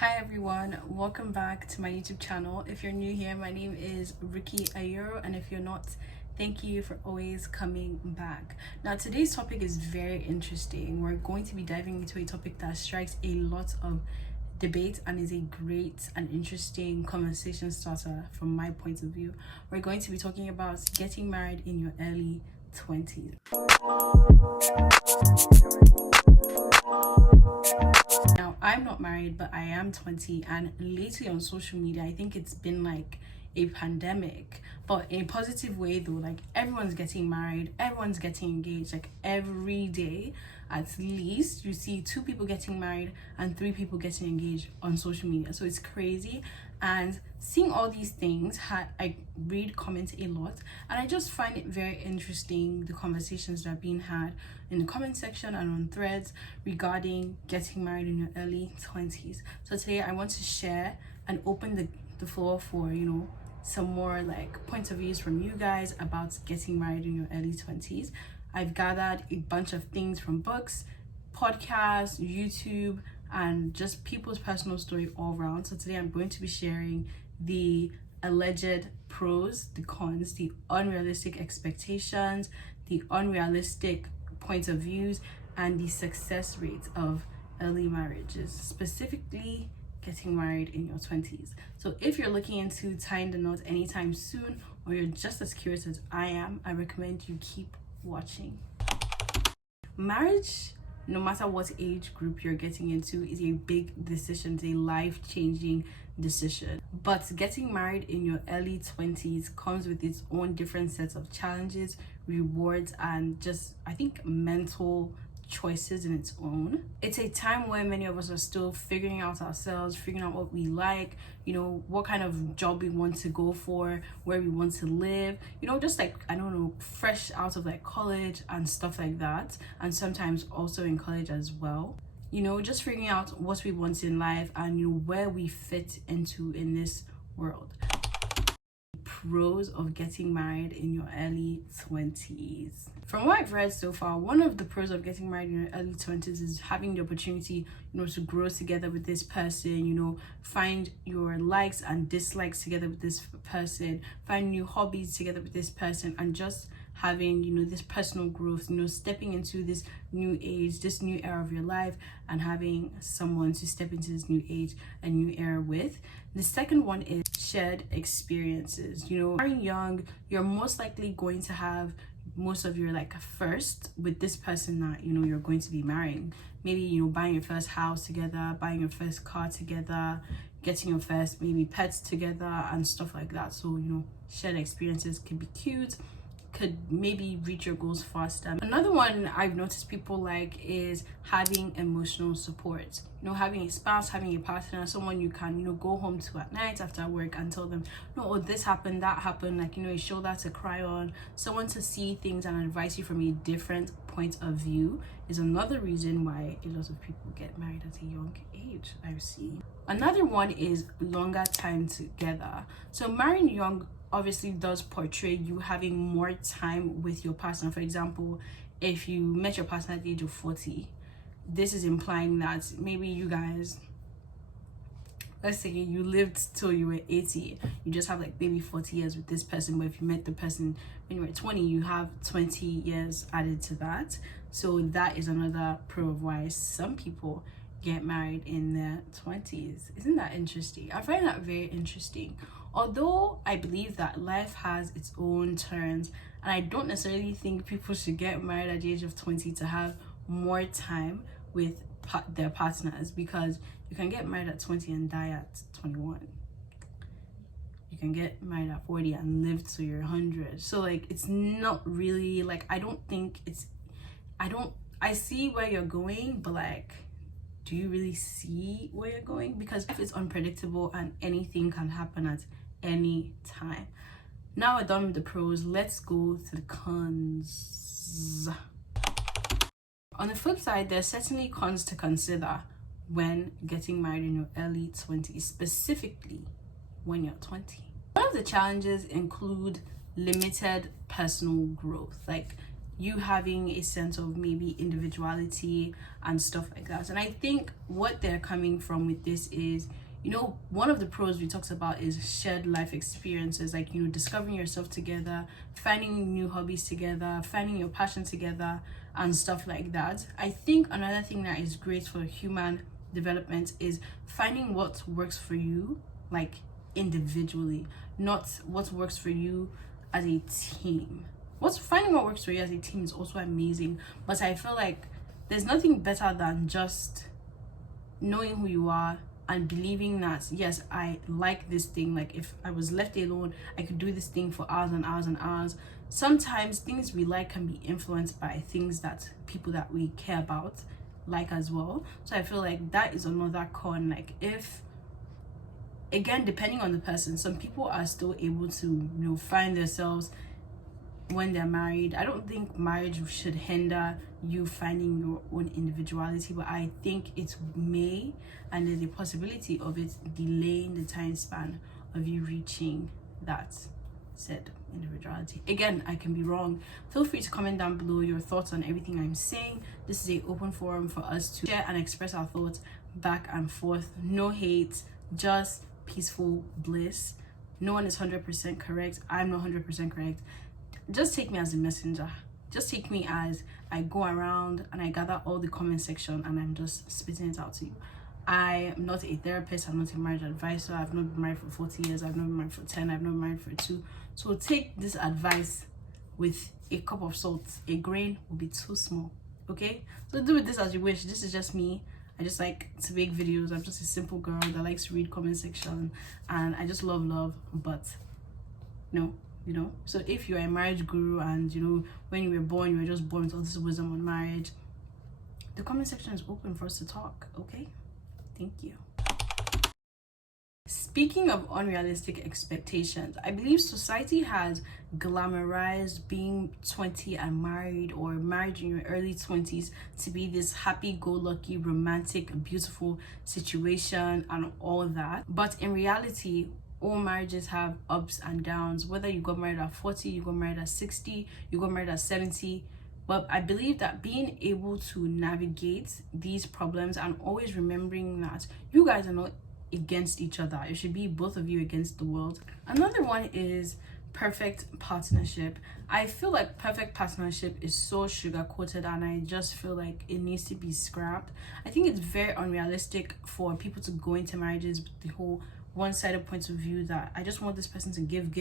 Hi everyone, welcome back to my YouTube channel. If you're new here, my name is rukky.ayoro, and if you're not, thank you for always coming back. Now today's topic is very interesting. We're going to be diving into a topic that strikes a lot of debate and is a great and interesting conversation starter from my point of view. We're going to be talking about getting married in your early 20s. Now, I'm not married, but I am 20, and lately on social media, I think it's been like a pandemic, but in a positive way though. Like, everyone's getting married, everyone's getting engaged. Like, every day, at least, you see 2 people getting married and 3 people getting engaged on social media. So it's crazy. And seeing all these things, I read comments a lot, and I just find it very interesting, the conversations that are being had in the comment section and on threads regarding getting married in your early 20s. So today I want to share and open the floor for, some more like points of views from you guys about getting married in your early 20s. I've gathered a bunch of things from books, podcasts, YouTube, and just people's personal story all around. So today I'm going to be sharing the alleged pros, the cons, the unrealistic expectations, the unrealistic points of views, and the success rate of early marriages, specifically getting married in your 20s. So if you're looking into tying the knot anytime soon, or you're just as curious as I am, I recommend you keep watching. Marriage, no matter what age group you're getting into, is a big decision. It's a life-changing decision. But getting married in your early 20s comes with its own different sets of challenges, rewards, and just, I think, mental choices in its own. It's a time where many of us are still figuring out ourselves, figuring out what we like, what kind of job we want to go for, where we want to live, just like, I don't know, fresh out of like college and stuff like that, and sometimes also in college as well. Just figuring out what we want in life and where we fit into in this world. Pros of getting married in your early 20s. From what I've read so far, one of the pros of getting married in your early 20s is having the opportunity, to grow together with this person, find your likes and dislikes together with this person, find new hobbies together with this person, and just having, this personal growth, stepping into this new age, this new era of your life, and having someone to step into this new age and new era with. The second one is shared experiences. Marrying young, you're most likely going to have most of your first with this person that you're going to be marrying. Maybe buying your first house together, buying your first car together, getting your first maybe pets together and stuff like that. So shared experiences can be cute, could maybe reach your goals faster. Another one I've noticed people like is having emotional support. Having a spouse, having a partner, someone you can go home to at night after work and tell them, no, this happened, that happened, a shoulder to cry on, someone to see things and advise you from a different point of view is another reason why a lot of people get married at a young age, I've seen. Another one is longer time together. So marrying young obviously does portray you having more time with your partner. For example, if you met your partner at the age of 40, this is implying that maybe you guys, let's say you lived till you were 80, you just have maybe 40 years with this person. But if you met the person when you were 20, you have 20 years added to that. So that is another pro of why some people get married in their 20s. Isn't that interesting? I find that very interesting. Although I believe that life has its own turns, and I don't necessarily think people should get married at the age of 20 to have more time with their partners, because you can get married at 20 and die at 21. You can get married at 40 and live till you're 100. So it's not really I see where you're going, but do you really see where you're going? Because life is unpredictable and anything can happen at any time. Now we're done with the pros, let's go to the cons. On the flip side, there's certainly cons to consider when getting married in your early 20s, specifically when you're 20. One of the challenges include limited personal growth. you having a sense of maybe individuality and stuff like that. And I think what they're coming from with this is, you know, one of the pros we talked about is shared life experiences, like, you know, discovering yourself together, finding new hobbies together, finding your passion together, and stuff like that. I think another thing that is great for human development is finding what works for you, like individually, not what works for you as a team. Finding what works for you as a team is also amazing, but I feel like there's nothing better than just knowing who you are and believing that, yes, I like this thing. Like, if I was left alone, I could do this thing for hours and hours and hours. Sometimes things we like can be influenced by things that people that we care about like as well. So I feel like that is another con. Like, if, again, depending on the person, some people are still able to, you know, find themselves when they're married. I don't think marriage should hinder you finding your own individuality, but I think it may, and there's a possibility of it delaying the time span of you reaching that said individuality. Again, I can be wrong. Feel free to comment down below your thoughts on everything I'm saying. This is an open forum for us to share and express our thoughts back and forth. No hate, just peaceful bliss. No one is 100% correct. I'm not 100% correct. Just take me as a messenger. Just take me as I go around and I gather all the comment section and I'm just spitting it out to you. I am not a therapist. I'm not a marriage advisor. I've not been married for 40 years. I've not been married for 10. I've not been married for 2. So take this advice with a cup of salt. A grain will be too small. Okay? So do with this as you wish. This is just me. I just like to make videos. I'm just a simple girl that likes to read comment section, and I just love, but no, you know. So if you're a marriage guru and, you know, when you were born, you were just born with all this wisdom on marriage, the comment section is open for us to talk. Okay? Thank you. Speaking of unrealistic expectations, I believe society has glamorized being 20 and married, or married in your early 20s, to be this happy-go-lucky, romantic, beautiful situation and all that. But in reality, all marriages have ups and downs. Whether you got married at 40, you got married at 60, you got married at 70. But I believe that being able to navigate these problems and always remembering that you guys are not against each other. It should be both of you against the world. Another one is perfect partnership. I feel like perfect partnership is so sugar-coated, and I just feel like it needs to be scrapped. I think it's very unrealistic for people to go into marriages with the whole one-sided point of view that I just want this person to give.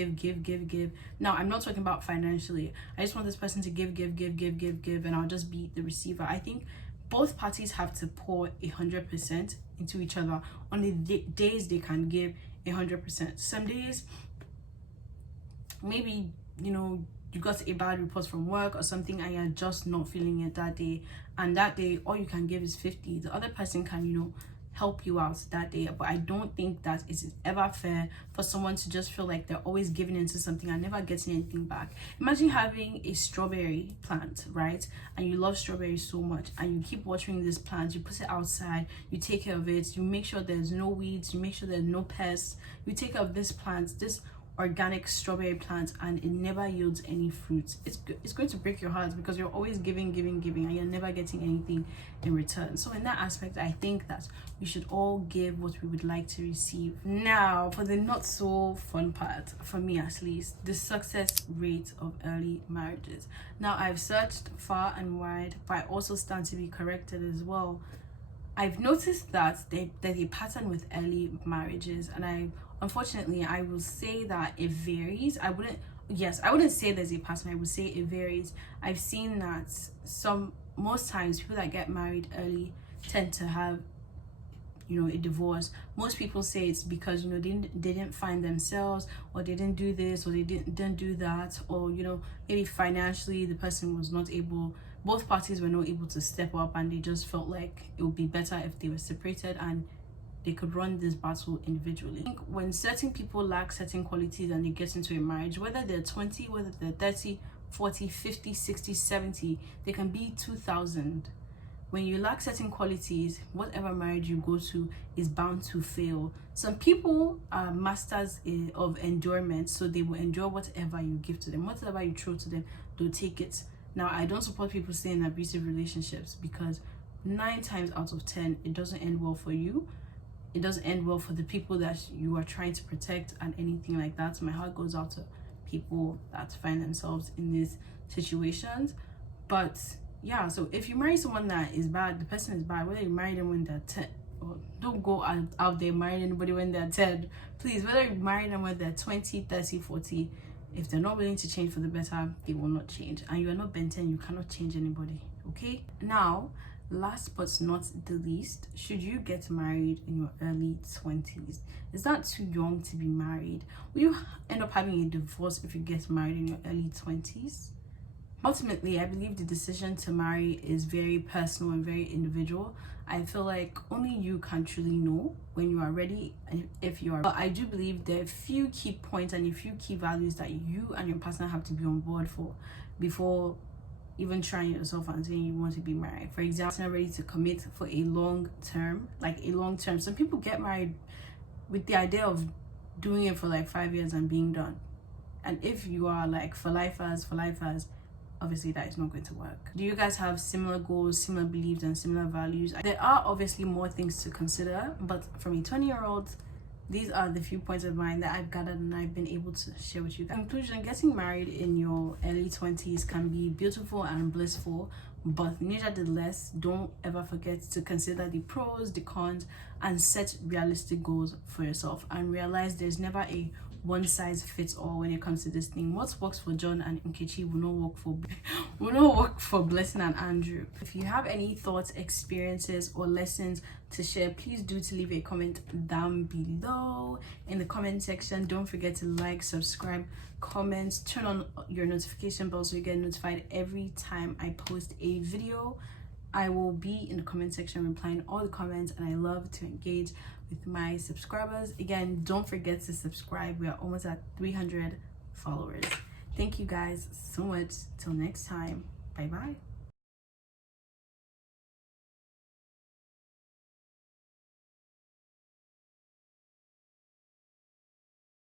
Now, I'm not talking about financially. I just want this person to give, and I'll just be the receiver. I think both parties have to pour 100% into each other on the days they can give 100%. Some days, maybe, you know, you got a bad report from work or something and you're just not feeling it that day, and that day all you can give is 50. The other person can, you know, help you out that day. But I don't think that it is ever fair for someone to just feel like they're always giving into something and never getting anything back. Imagine having a strawberry plant, right? And you love strawberries so much, and you keep watering this plant, you put it outside, you take care of it, you make sure there's no weeds, you make sure there's no pests, you take care of this plant, this organic strawberry plant, and it never yields any fruit. It's going to break your heart because you're always giving, and you're never getting anything in return. So in that aspect, I think that we should all give what we would like to receive. Now, for the not so fun part, for me at least, the success rate of early marriages. Now, I've searched far and wide, but I also stand to be corrected as well. I've noticed that there's a pattern with early marriages, and unfortunately, I will say that it varies. I wouldn't say there's a pattern. I would say it varies. I've seen that most times people that get married early tend to have, you know, a divorce. Most people say it's because, you know, they didn't find themselves, or they didn't do this, or they didn't do that, or, you know, maybe financially the person was not able, both parties were not able to step up, and they just felt like it would be better if they were separated and they could run this battle individually. I think when certain people lack certain qualities and they get into a marriage, whether they're 20, whether they're 30, 40, 50, 60, 70, they can be 2000. When you lack certain qualities, whatever marriage you go to is bound to fail. Some people are masters of endurance, so they will endure whatever you give to them. Whatever you throw to them, they'll take it. Now, I don't support people staying in abusive relationships, because 9 times out of 10 it doesn't end well for you. It doesn't end well for the people that you are trying to protect and anything like that. My heart goes out to people that find themselves in these situations. But yeah, so if you marry someone that is bad, the person is bad, whether you marry them when they're 10, or don't go out there marrying anybody when they're 10, please. Whether you marry them when they're 20, 30, 40, if they're not willing to change for the better, they will not change. And you are not Ben 10, you cannot change anybody, okay? Now, last but not the least, should you get married in your early 20s? Is that too young to be married? Will you end up having a divorce if you get married in your early 20s? Ultimately, I believe the decision to marry is very personal and very individual. I feel like only you can truly know when you are ready, and if you are. But I do believe there are a few key points and a few key values that you and your partner have to be on board for before even trying yourself and saying you want to be married. For example, not ready to commit for a long term, Some people get married with the idea of doing it for like 5 years and being done. And if you are like for lifers, obviously that is not going to work. Do you guys have similar goals, similar beliefs, and similar values? There are obviously more things to consider, but from a 20-year-old, these are the few points of mine that I've gathered and I've been able to share with you. In conclusion, getting married in your early 20s can be beautiful and blissful, but nevertheless, don't ever forget to consider the pros, the cons, and set realistic goals for yourself, and realize there's never a one size fits all when it comes to this thing. What works for John and Nkechi will not work for Blessing and Andrew. If you have any thoughts, experiences, or lessons to share, please do to leave a comment down below in the comment section. Don't forget to like, subscribe, comment, turn on your notification bell so you get notified every time I post a video. I will be in the comment section replying all the comments, and I love to engage with my subscribers. Again, don't forget to subscribe. We are almost at 300 followers. Thank you guys so much. Till next time. Bye bye.